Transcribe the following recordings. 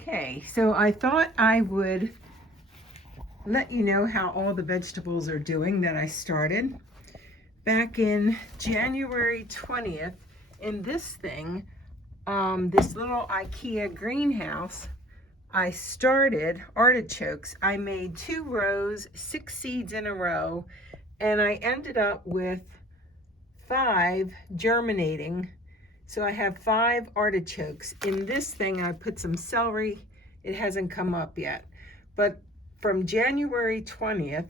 Okay, so I thought I would let you know how all the vegetables are doing that I started back in January 20th in this thing, this little IKEA greenhouse. I started artichokes. I made 2 rows, 6 seeds in a row, and I ended up with 5 germinating. So I have 5 artichokes. In this thing, I put some celery. It hasn't come up yet. But from January 20th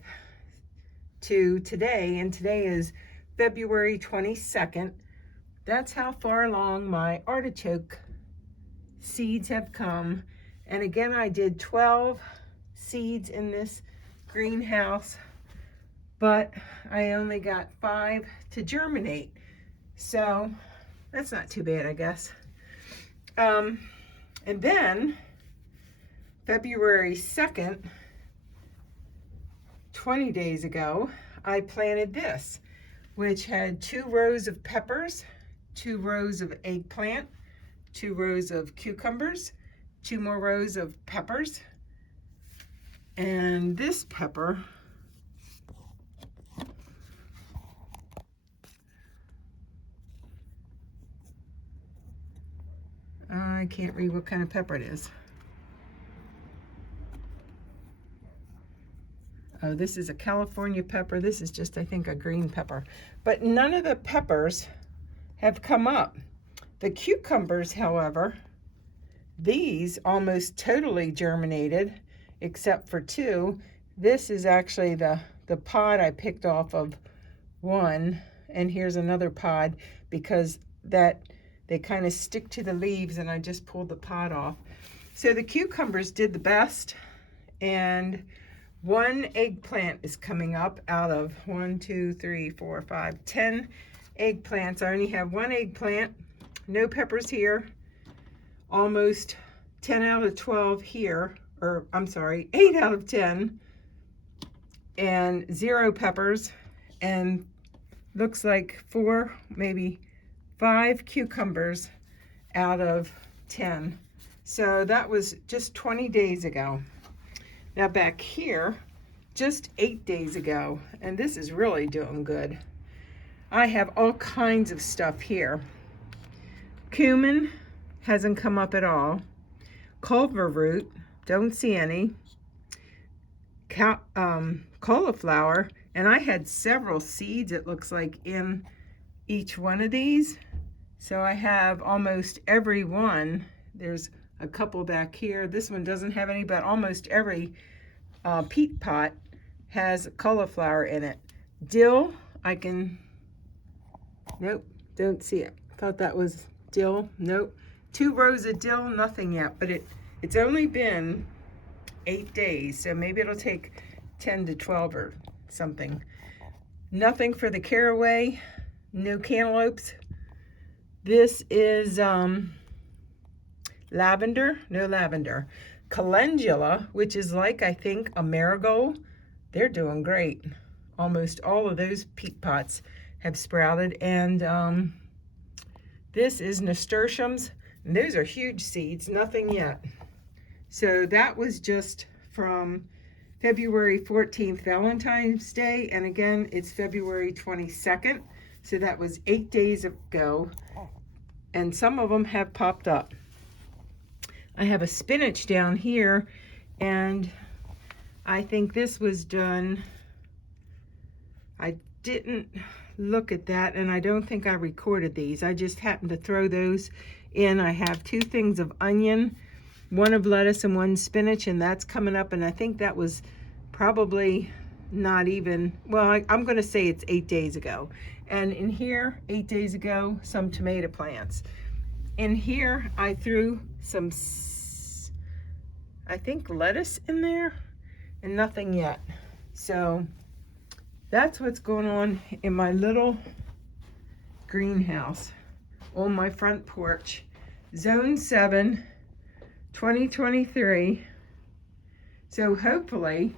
to today, and today is February 22nd, that's how far along my artichoke seeds have come. And again, I did 12 seeds in this greenhouse, but I only got 5 to germinate. So that's not too bad, I guess. And then February 2nd, 20 days ago, I planted this, which had 2 rows of peppers, 2 rows of eggplant, 2 rows of cucumbers, 2 more rows of peppers. And this pepper, I can't read what kind of pepper it is. Oh, this is a California pepper. This is just, I think, a green pepper. But none of the peppers have come up. The cucumbers, however, these almost totally germinated, except for 2. This is actually the pod I picked off of one, and here's another pod because they kind of stick to the leaves, and I just pulled the pod off. So the cucumbers did the best, and 1 eggplant is coming up out of 1, 2, 3, 4, 5, 10 eggplants. I only have 1 eggplant, no peppers here, almost 10 out of 12 here, or I'm sorry, 8 out of 10, and 0 peppers, and looks like 4, maybe 5 cucumbers out of 10. So that was just 20 days ago. Now back here, just 8 days ago, and this is really doing good. I have all kinds of stuff here. Cumin hasn't come up at all. Culver root, don't see any. Cauliflower, and I had several seeds, it looks like, in each one of these. So I have almost every one. There's a couple back here. This one doesn't have any, but almost every peat pot has cauliflower in it. Dill, nope, don't see it. Thought that was dill, nope. 2 rows of dill, nothing yet, but it's only been 8 days, so maybe it'll take 10 to 12 or something. Nothing for the caraway, no cantaloupes. This is lavender, no lavender. Calendula, which is like, I think, a marigold, they're doing great. Almost all of those peat pots have sprouted. And this is nasturtiums, and those are huge seeds, nothing yet. So that was just from February 14th, Valentine's Day, and again, it's February 22nd. So that was 8 days ago, and some of them have popped up. I have a spinach down here, and I think this was done. I didn't look at that, and I don't think I recorded these. I just happened to throw those in. I have 2 things of onion, 1 of lettuce, and 1 spinach, and that's coming up, and I think that was probably not even, well, I'm going to say it's 8 days ago. And in here, 8 days ago, some tomato plants. In here, I threw some, I think, lettuce in there, and nothing yet. So that's what's going on in my little greenhouse on my front porch. Zone 7, 2023. So hopefully,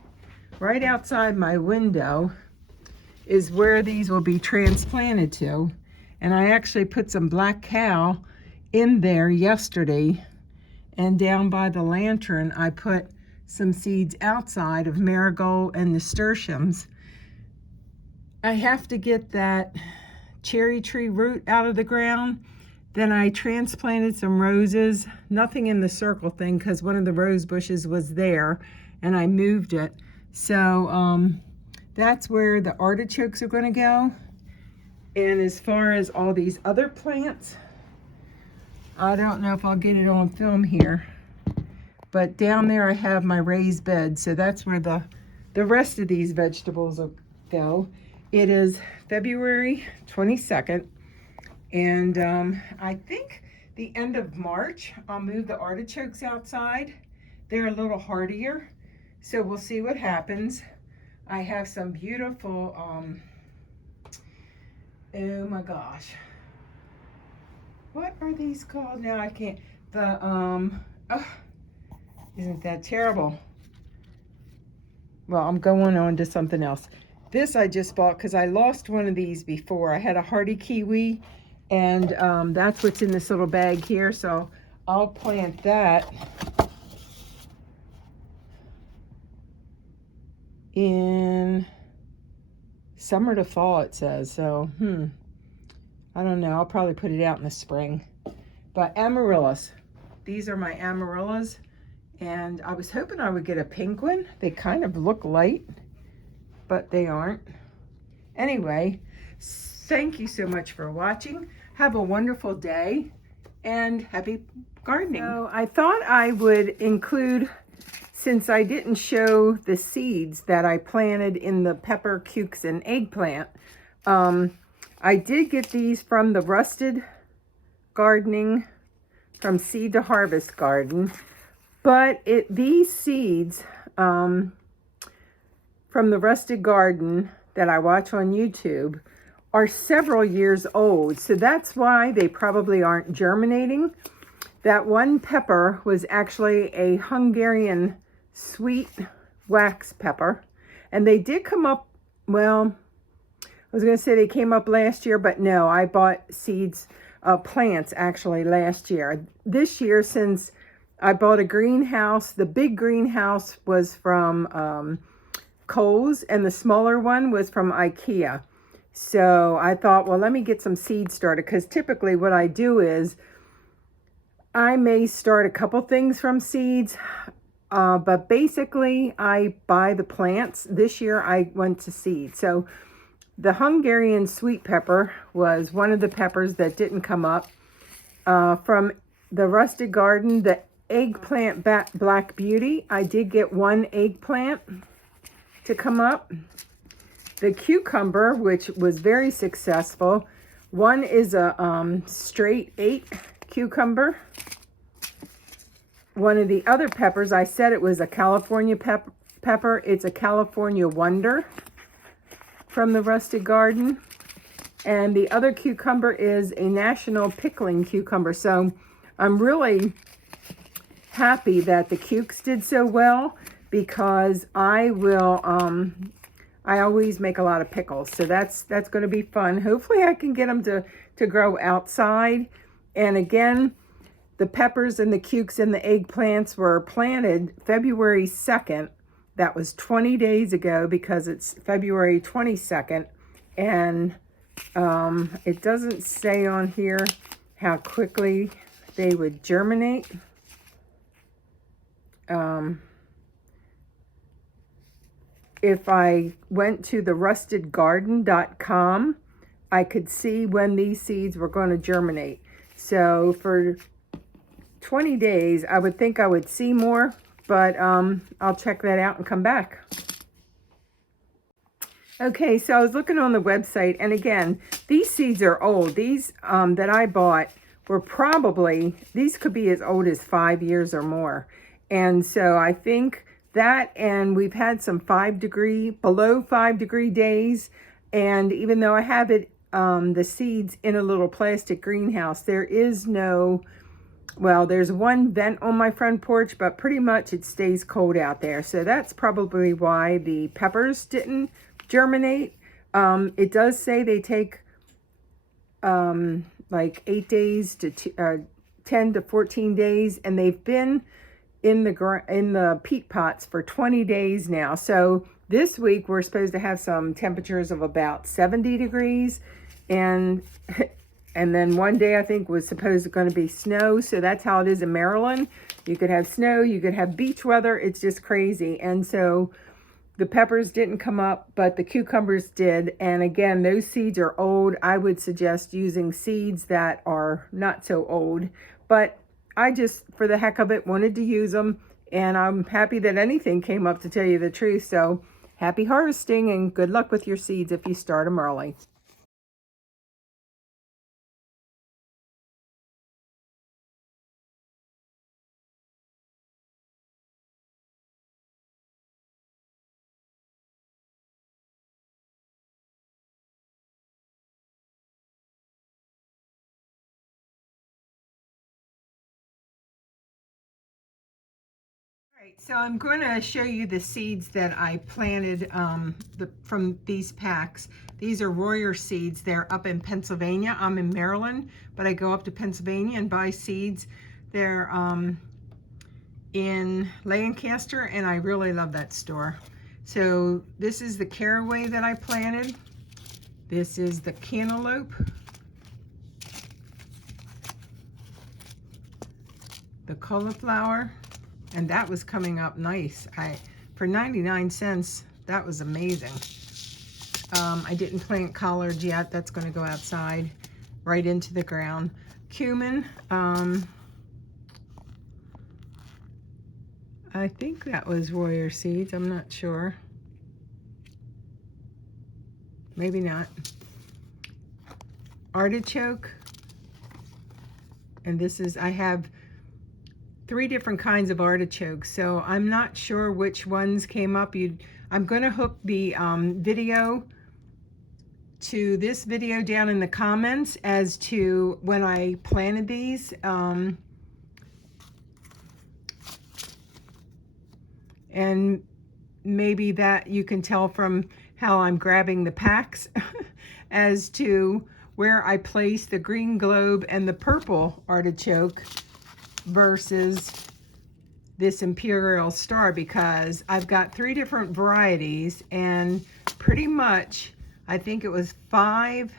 right outside my window is where these will be transplanted to. And I actually put some black cow in there yesterday, And down by the lantern, I put some seeds outside of marigold and nasturtiums. I have to get that cherry tree root out of the ground. Then I transplanted some roses, nothing in the circle thing because one of the rose bushes was there and I moved it. So that's where the artichokes are going to go. And as far as all these other plants, I don't know if I'll get it on film here, but down there I have my raised bed. So that's where the rest of these vegetables will go. It is February 22nd, and I think the end of March, I'll move the artichokes outside. They're a little hardier, so we'll see what happens. I have some beautiful, oh my gosh, what are these called now? I can't, isn't that terrible? Well, I'm going on to something else. This I just bought because I lost one of these before. I had a hardy kiwi, and that's what's in this little bag here. So I'll plant that in summer to fall, it says. So, I don't know. I'll probably put it out in the spring. But amaryllis. These are my amaryllis. And I was hoping I would get a pink one. They kind of look light, but they aren't. Anyway, thank you so much for watching. Have a wonderful day and happy gardening. So I thought I would include, since I didn't show the seeds that I planted in the pepper, cukes, and eggplant, I did get these from the Rusted Gardening, from Seed to Harvest Garden. But these seeds from the Rusted Garden that I watch on YouTube are several years old. So that's why they probably aren't germinating. That one pepper was actually a Hungarian sweet wax pepper. And they did come up, well, I was going to say they came up last year, but no, I bought seeds, plants actually last year. This year, since I bought a greenhouse. The big greenhouse was from Kohl's, and the smaller one was from IKEA. So I thought, well, let me get some seeds started, because typically what I do is I may start a couple things from seeds, but basically I buy the plants. This year I went to seed. So the Hungarian sweet pepper was one of the peppers that didn't come up. From the Rusted Garden, the eggplant Black Beauty, I did get one eggplant to come up. The cucumber, which was very successful, one is a straight 8 cucumber. One of the other peppers, I said it was a California pepper. It's a California Wonder from the Rusted Garden. And the other cucumber is a National Pickling cucumber. So I'm really happy that the cukes did so well, because I always make a lot of pickles, so that's going to be fun. Hopefully I can get them to grow outside. And again, the peppers and the cukes and the eggplants were planted February 2nd. That was 20 days ago, because it's February 22nd, and it doesn't say on here how quickly they would germinate. If I went to the rustedgarden.com, I could see when these seeds were going to germinate. So for 20 days, I would think I would see more, but I'll check that out and come back. Okay, so I was looking on the website, and again, these seeds are old. These that I bought were probably, these could be as old as 5 years or more. And so I think that, and we've had some below 5 degree days. And even though I have it, the seeds in a little plastic greenhouse, there is no, well, there's one vent on my front porch, but pretty much it stays cold out there. So that's probably why the peppers didn't germinate. It does say they take like 8 days to 10 to 14 days, and they've been in the peat pots for 20 days now. So this week we're supposed to have some temperatures of about 70 degrees, and then one day I think was supposed to going to be snow. So that's how it is in Maryland. You could have snow, you could have beach weather. It's just crazy. And so the peppers didn't come up, but the cucumbers did. And again, those seeds are old. I would suggest using seeds that are not so old. But I just, for the heck of it, wanted to use them. And I'm happy that anything came up, to tell you the truth. So happy harvesting and good luck with your seeds if you start them early. Right, so I'm going to show you the seeds that I planted from these packs. These are Royer seeds. They're up in Pennsylvania. I'm in Maryland, but I go up to Pennsylvania and buy seeds. They're in Lancaster, and I really love that store. So this is the caraway that I planted. This is the cantaloupe, the cauliflower, and that was coming up nice. For 99 cents, that was amazing. I didn't plant collards yet. That's going to go outside right into the ground. Cumin, I think that was Royer seeds. I'm not sure. Maybe not. Artichoke, and this is, I have 3 different kinds of artichokes, so I'm not sure which ones came up. I'm going to hook the video to this video down in the comments as to when I planted these. And maybe that you can tell from how I'm grabbing the packs as to where I place the green globe and the purple artichoke versus this Imperial Star, because I've got 3 different varieties, and pretty much I think it was 5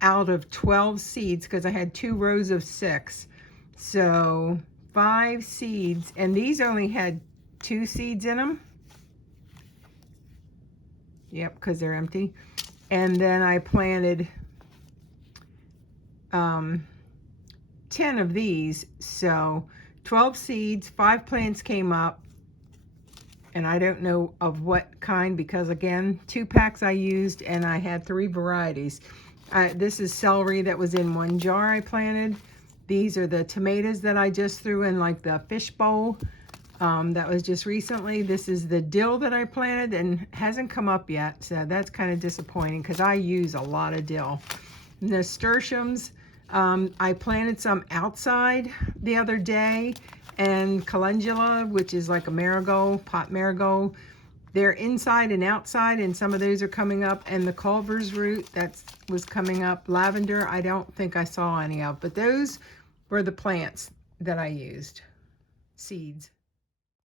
out of 12 seeds, because I had 2 rows of 6. So 5 seeds, and these only had 2 seeds in them. Yep, because they're empty. And then I planted 10 of these, so 12 seeds, 5 plants came up, and I don't know of what kind, because again, 2 packs I used, and I had 3 varieties. This is celery that was in 1 jar I planted. These are the tomatoes that I just threw in like the fish bowl. That was just recently. This is the dill that I planted and hasn't come up yet, so that's kind of disappointing because I use a lot of dill. Nasturtiums, I planted some outside the other day, and calendula, which is like a marigold, pot marigold, they're inside and outside, and some of those are coming up. And the Culver's root, that was coming up. Lavender, I don't think I saw any of, but those were the plants that I used, seeds.